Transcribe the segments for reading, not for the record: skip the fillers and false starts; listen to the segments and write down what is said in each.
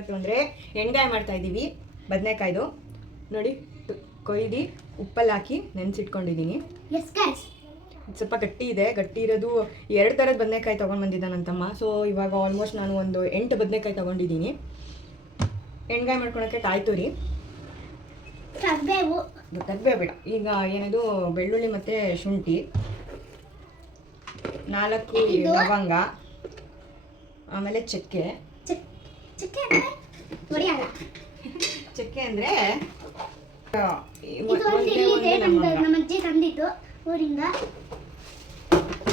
ಇವತ್ತು ಅಂದರೆ ಎಣ್ಗಾಯಿ ಮಾಡ್ತಾ ಇದ್ದೀವಿ. ಬದನೆಕಾಯ್ದು ನೋಡಿ ಕೊಯ್ದು ಉಪ್ಪಲ್ಲಿ ಹಾಕಿ ನೆನೆಸಿಟ್ಕೊಂಡಿದ್ದೀನಿ. ಸ್ವಲ್ಪ ಗಟ್ಟಿ ಇದೆ. ಗಟ್ಟಿ ಇರೋದು 2 ಥರದ ಬದನೆಕಾಯಿ ತೊಗೊಂಡು ಬಂದಿದ್ದ ನನ್ನ ತಮ್ಮ. ಸೊ ಇವಾಗ ಆಲ್ಮೋಸ್ಟ್ ನಾನು ಒಂದು 8 ಬದನೆಕಾಯಿ ತೊಗೊಂಡಿದ್ದೀನಿ. ಎಣ್ಗಾಯಿ ಮಾಡ್ಕೊಳಕ್ಕೆ ಕಾಯಿ ತುರಿ, ಕರಿಬೇವು ಬೇಡ, ಈಗ ಏನದು ಬೆಳ್ಳುಳ್ಳಿ ಮತ್ತು ಶುಂಠಿ, 4 ಲವಂಗ, ಆಮೇಲೆ ಚಕ್ಕೆ ಅಂದರೆ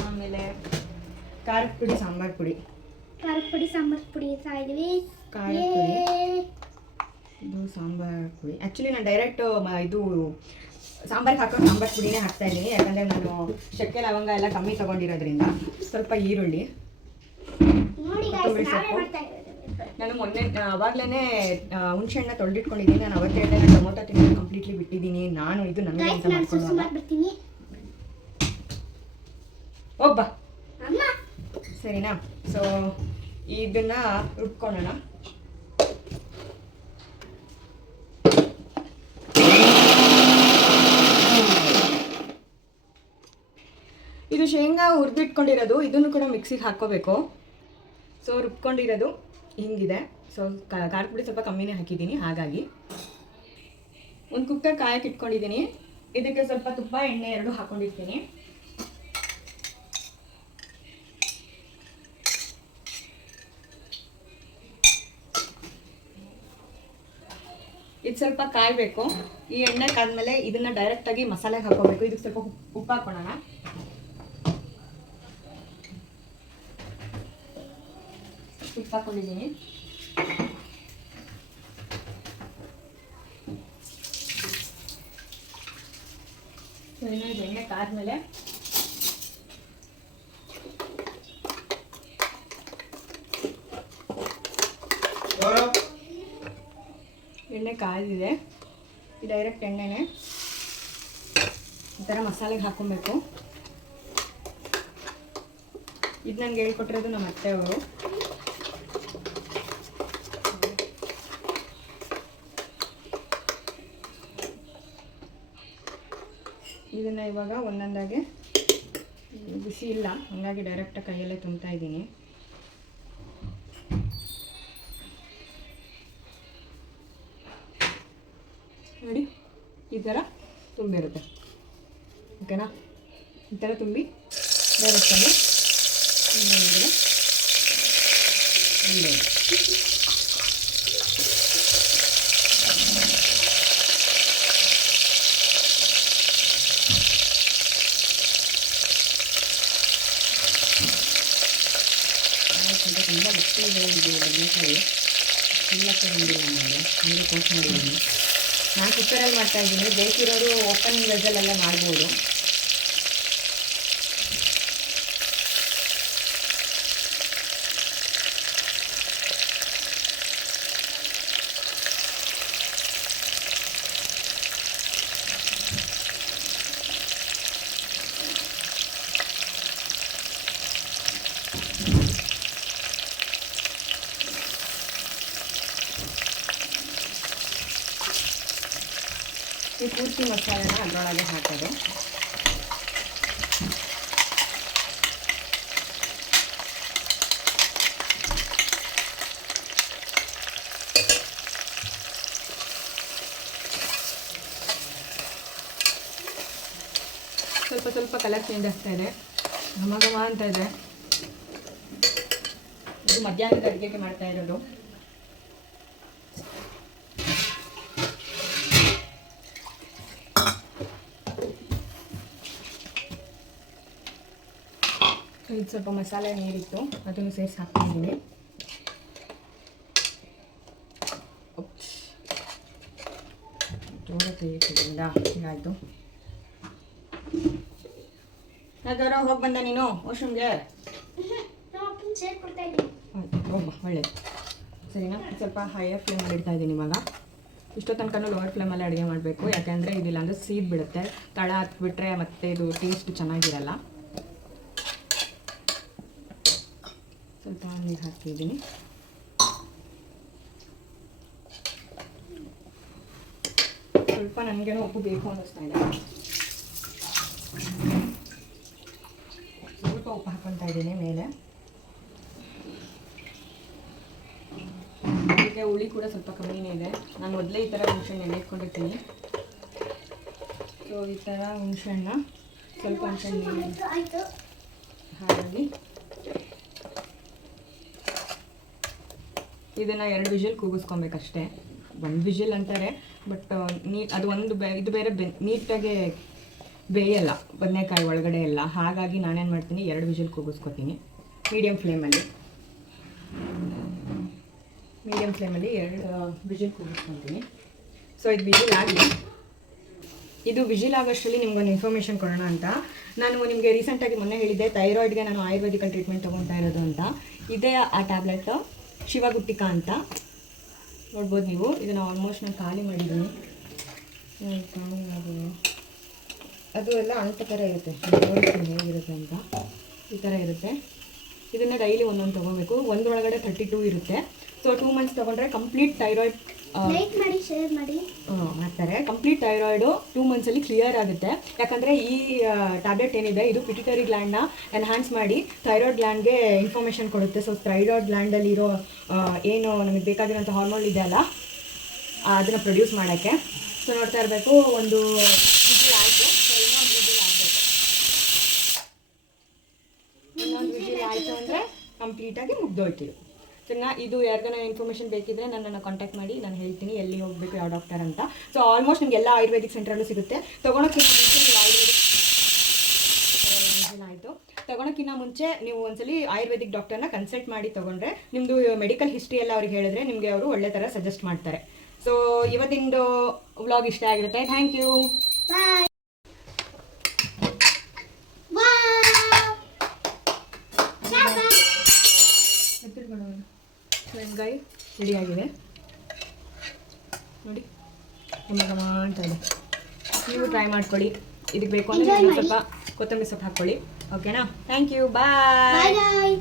ಆಮೇಲೆ ಖಾರದ ಪುಡಿ, ಸಾಂಬಾರ್ ಪುಡಿ ಇದು ಸಾಂಬಾರ್ ಪುಡಿ. ಆ್ಯಕ್ಚುಲಿ ನಾನು ಡೈರೆಕ್ಟ್ ಇದು ಸಾಂಬಾರಿಗೆ ಹಾಕೋ ಸಾಂಬಾರ್ ಪುಡಿನೇ ಹಾಕ್ತಾ ಇದ್ದೀನಿ, ಯಾಕಂದರೆ ನಾನು ಚಕ್ಕೆ ಲವಂಗ ಎಲ್ಲ ಕಮ್ಮಿ ತೊಗೊಂಡಿರೋದ್ರಿಂದ. ಸ್ವಲ್ಪ ಈರುಳ್ಳಿ, ಕೊತ್ತಂಬರಿ ಸೊಪ್ಪು. ನಾನು ಮೊನ್ನೆ ಅವಾಗಲೇ ಹುಣಸೆಹಣ್ಣ ತೊಳೆದಿಟ್ಕೊಂಡಿದ್ದೀನಿ. ನಾನು ಅವತ್ತೇ ಹೇಳಿದೆ ನಾನು ಟೊಮೊಟೊ ತಿನ್ನೋದು ಕಂಪ್ಲೀಟ್ಲಿ ಬಿಟ್ಟಿದ್ದೀನಿ. ನಾನು ಇದು ನನಗೆ ಅಂತ ಮಾಡ್ಕೊಂಡು ಒಬ್ಬ ಸರಿನಾ. ಸೊ ಇದನ್ನ ರುಬ್ಕೊಳ್ಳೋಣ. ಇದು ಶೇಂಗಾ ಹುರಿದಿಟ್ಕೊಂಡಿರೋದು, ಇದನ್ನು ಕೂಡ ಮಿಕ್ಸಿಗೆ ಹಾಕ್ಕೋಬೇಕು. ಸೊ ರುಬ್ಕೊಂಡಿರೋದು ಹಿಂಗಿದೆ. ಸೊ ಖಾರದ ಪುಡಿ ಸ್ವಲ್ಪ ಕಮ್ಮಿನೇ ಹಾಕಿದ್ದೀನಿ. ಹಾಗಾಗಿ ಒಂದು ಕುಕ್ಕರ್ ಕಾಯಕ್ಕೆ ಇಟ್ಕೊಂಡಿದ್ದೀನಿ. ಇದಕ್ಕೆ ಸ್ವಲ್ಪ ತುಪ್ಪ ಎಣ್ಣೆ 2 ಹಾಕ್ಕೊಂಡಿರ್ತೀನಿ. ಇದು ಸ್ವಲ್ಪ ಕಾಯಬೇಕು. ಈ ಎಣ್ಣೆ ಕಾದ್ಮೇಲೆ ಇದನ್ನ ಡೈರೆಕ್ಟಾಗಿ ಮಸಾಲೆಗೆ ಹಾಕೋಬೇಕು. ಇದಕ್ಕೆ ಸ್ವಲ್ಪ ಉಪ್ಪು ಹಾಕೋಣ. ಉಪ್ಪು ಹಾಕೊಂಡಿದ್ದೀನಿ. ಎಣ್ಣೆ ಕಾದ್ಮೇಲೆ ಎಣ್ಣೆ ಕಾದಿದೆ. ಡೈರೆಕ್ಟ್ ಎಣ್ಣೆನೆ ಈ ಥರ ಮಸಾಲೆಗೆ ಹಾಕೊಬೇಕು. ಇದು ನನಗೆ ಹೇಳ್ಕೊಟ್ಟಿರೋದು ನಮ್ಮ ಅತ್ತೆಯವರು. ಇದನ್ನು ಇವಾಗ ಒಂದೊಂದಾಗೆ, ಬಿಸಿ ಇಲ್ಲ ಹಾಗಾಗಿ ಡೈರೆಕ್ಟಾಗಿ ಕೈಯಲ್ಲೇ ತುಂಬ್ತಾ ಇದ್ದೀನಿ. ನೋಡಿ ಈ ಥರ ತುಂಬಿರುತ್ತೆ. ಓಕೆನಾ? ಈ ಥರ ತುಂಬಿ ಡೈರೆಕ್ಟಾಗಿ ತುಂಬ ಗಟ್ಟಿ ಇದೆ ಇದು ಬದನೆಕಾಯಿ. ತಿನ್ನಕ್ಕೆ ಬಂದಿಲ್ಲ ನನಗೆ, ಹಂಗೆ ಕೋಟ್ ಮಾಡಿದ್ದೀನಿ. ನಾನು ಕುಕ್ಕರಲ್ಲಿ ಮಾಡ್ತಾಯಿದ್ದೀನಿ. ಬೇಕಿರೋರು ಓಪನ್ ವೆಜಲ್ಲೆಲ್ಲ ಮಾಡ್ಬೋದು. ಈ ಪೂರ್ತಿ ಮಸಾಲೆನ ಅದರೊಳಗೆ ಹಾಕೋದು. ಸ್ವಲ್ಪ ಸ್ವಲ್ಪ ಕಲರ್ ಚೇಂಜ್ ಆಗ್ತಾ ಇದೆ, ಘಮ ಘಮ ಅಂತ ಇದೆ. ಇದು ಮಧ್ಯಾಹ್ನದ ಅಡುಗೆಗೆ ಮಾಡ್ತಾ ಇರೋದು. ಇದು ಸ್ವಲ್ಪ ಮಸಾಲೆ ನೀರಿತ್ತು, ಅದನ್ನು ಸೇರಿಸಿ ಹಾಕ್ತಿದ್ದೀನಿ. ಜೋರ ತೆಗಿಯೋದ್ರಿಂದ ಹೀಗಾಯಿತು. ಯಾವ್ದಾರ ಹೋಗಿ ಬಂದ ನೀನು ವಾಶ್ರೂಮ್ಗೆ? ಆಯ್ತು, ಹೋಗ್ಬಾ, ಒಳ್ಳೇದು. ಸರಿನಾ? ಸ್ವಲ್ಪ ಹೈಯರ್ ಫ್ಲೇಮಲ್ಲಿ ಇಡ್ತಾ ಇದ್ದೀನಿ ಇವಾಗ. ಇಷ್ಟೋ ತನಕನೂ ಲೋವರ್ ಫ್ಲೇಮಲ್ಲಿ ಅಡುಗೆ ಮಾಡಬೇಕು, ಯಾಕೆಂದರೆ ಇದಿಲ್ಲ ಅಂದರೆ ಸೀದ್ ಬಿಡುತ್ತೆ. ತಳ ಹತ್ಬಿಟ್ರೆ ಮತ್ತು ಇದು ಟೇಸ್ಟ್ ಚೆನ್ನಾಗಿರಲ್ಲ. ಸ್ವಲ್ಪ ನೀರು ಹಾಕಿದ್ದೀನಿ. ಸ್ವಲ್ಪ ನನಗೇನೋ ಉಪ್ಪು ಬೇಕು ಅನ್ನಿಸ್ತಾ ಇದೆ. ಸ್ವಲ್ಪ ಉಪ್ಪು ಹಾಕ್ಕೊತಾ ಇದ್ದೀನಿ ಮೇಲೆ. ಅದಕ್ಕೆ ಹುಳಿ ಕೂಡ ಸ್ವಲ್ಪ ಕಮ್ಮಿನೇ ಇದೆ. ನಾನು ಮೊದಲೇ ಈ ಥರ ಹುಣಸೆಹಣ್ಣು ಎಣ್ಣೆ ಇಟ್ಕೊಂಡಿರ್ತೀನಿ. ಸೊ ಈ ಥರ ಹುಣಸೆಹಣ್ಣ ಸ್ವಲ್ಪ ಹುಣಸೆಹಣ್ಣು ಹಾಗಾಗಿ ಇದನ್ನು 2 ವಿಷಲ್ ಕೂಗಿಸ್ಕೊಬೇಕಷ್ಟೇ. 1 ವಿಷಲ್ ಅಂತಾರೆ, ಬಟ್ ಅದು ಒಂದು ಇದು ಬೇರೆ ನೀಟಾಗಿ ಬೇಯಲ್ಲ ಬದನೆಕಾಯಿ ಒಳಗಡೆ ಎಲ್ಲ. ಹಾಗಾಗಿ ನಾನೇನು ಮಾಡ್ತೀನಿ, 2 ವಿಷಲ್ ಕೂಗಿಸ್ಕೊತೀನಿ ಮೀಡಿಯಮ್ ಫ್ಲೇಮಲ್ಲಿ. 2 ವಿಷಲ್ ಕೂಗಿಸ್ಕೊತೀನಿ. ಸೊ ಇದು ವಿಷಲ್ ಆಗಲಿ. ಇದು ವಿಷಲ್ ಆಗೋಷ್ಟರಲ್ಲಿ ನಿಮ್ಗೊಂದು ಇನ್ಫಾರ್ಮೇಷನ್ ಕೊಡೋಣ ಅಂತ. ನಾನು ನಿಮಗೆ ರೀಸೆಂಟಾಗಿ ಮೊನ್ನೆ ಹೇಳಿದ್ದೆ, ಥೈರಾಯ್ಡ್ಗೆ ನಾನು ಆಯುರ್ವೇದಿಕಲ್ ಟ್ರೀಟ್ಮೆಂಟ್ ತೊಗೊಳ್ತಾ ಇರೋದು ಅಂತ. ಇದೇ ಆ ಟ್ಯಾಬ್ಲೆಟ್ ಶಿವಗುಟ್ಟಿಕಾ ಅಂತ ನೋಡ್ಬೋದು ನೀವು. ಇದನ್ನು ಆಲ್ಮೋಸ್ಟ್ ನಾನು ಖಾಲಿ ಮಾಡಿದ್ದೀನಿ. ಅದು ಎಲ್ಲ ಅಂಟ ಥರ ಇರುತ್ತೆ, ನೋಡ್ತೀನಿ ಹೇಗಿರುತ್ತೆ ಅಂತ. ಈ ಥರ ಇರುತ್ತೆ. ಇದನ್ನು ಡೈಲಿ ಒಂದೊಂದು ತೊಗೋಬೇಕು. ಒಂದೊಳಗಡೆ 32 ಇರುತ್ತೆ. ಸೊ 2 ಮಂತ್ಸ್ ತೊಗೊಂಡ್ರೆ ಕಂಪ್ಲೀಟ್ ಥೈರಾಯ್ಡ್ ಮಾಡ್ತಾರೆ. ಕಂಪ್ಲೀಟ್ ಥೈರಾಯ್ಡು 2 ಮಂತ್ಸಲ್ಲಿ ಕ್ಲಿಯರ್ ಆಗುತ್ತೆ. ಯಾಕಂದರೆ ಈ ಟ್ಯಾಬ್ಲೆಟ್ ಏನಿದೆ ಇದು ಪಿಟ್ಯುಟರಿ ಗ್ಲ್ಯಾಂಡ್ನ ಎನ್ಹಾನ್ಸ್ ಮಾಡಿ ಥೈರಾಯ್ಡ್ ಗ್ಲ್ಯಾಂಡ್ಗೆ ಇನ್ಫಾರ್ಮೇಷನ್ ಕೊಡುತ್ತೆ. ಸೊ ಥೈರಾಯ್ಡ್ ಗ್ಲ್ಯಾಂಡಲ್ಲಿರೋ ಏನು ನಮಗೆ ಬೇಕಾಗಿರೋಂಥ ಹಾರ್ಮೋನ್ ಇದೆ ಅಲ್ಲ, ಅದನ್ನು ಪ್ರೊಡ್ಯೂಸ್ ಮಾಡೋಕ್ಕೆ. ಸೊ ನೋಡ್ತಾ ಇರಬೇಕು, ಒಂದು ವಿಜಿಲ್ ಆಯಿತು. ಸೊ ಇನ್ನೊಂದು ವಿಜಿಲ್ ಆಯಿತು ಅಂದರೆ ಕಂಪ್ಲೀಟಾಗಿ ಮುಗ್ದೋಯ್ತೀವಿ. ಸರಿನಾ? ಇದು ಯಾರಿಗಾನ ಇನ್ಫಾರ್ಮೇಷನ್ ಬೇಕಿದ್ರೆ ನನ್ನನ್ನು ಕಾಂಟ್ಯಾಕ್ಟ್ ಮಾಡಿ, ನಾನು ಹೇಳ್ತೀನಿ ಎಲ್ಲಿ ಹೋಗಬೇಕು, ಯಾವ ಡಾಕ್ಟರ್ ಅಂತ. ಸೊ ಆಲ್ಮೋಸ್ಟ್ ನಿಮಗೆಲ್ಲ ಆಯುರ್ವೇದಿಕ್ ಸೆಂಟ್ರಲ್ಲೂ ಸಿಗುತ್ತೆ. ತೊಗೊಳಕ್ಕಿಂತ ಮುಂಚೆ ನೀವು ತೊಗೊಳಕ್ಕಿಂತ ಮುಂಚೆ ನೀವು ಒಂದ್ಸಲಿ ಆಯುರ್ವೇದಿಕ್ ಡಾಕ್ಟರ್ನ ಕನ್ಸಲ್ಟ್ ಮಾಡಿ ತೊಗೊಂಡ್ರೆ, ನಿಮ್ಮದು ಮೆಡಿಕಲ್ ಹಿಸ್ಟ್ರಿ ಎಲ್ಲ ಅವ್ರಿಗೆ ಹೇಳಿದ್ರೆ ನಿಮಗೆ ಅವರು ಒಳ್ಳೆ ಥರ ಸಜೆಸ್ಟ್ ಮಾಡ್ತಾರೆ. ಸೊ ಇವತ್ತಿಂದು ವ್ಲಾಗ್ ಇಷ್ಟ ಆಗಿರುತ್ತೆ. Thank you. ಗಾಯಿ ರೆಡಿಯಾಗಿದೆ ನೋಡಿ, ಘಮ ಅಂತ ಇದೆ. ನೀವು ಟ್ರೈ ಮಾಡ್ಕೊಳ್ಳಿ. ಇದಕ್ಕೆ ಬೇಕು ಅಂದರೆ ಸ್ವಲ್ಪ ಕೊತ್ತಂಬರಿ ಸೊಪ್ಪು ಹಾಕ್ಕೊಳ್ಳಿ. ಓಕೆನಾ? Thank you. ಬಾಯ್.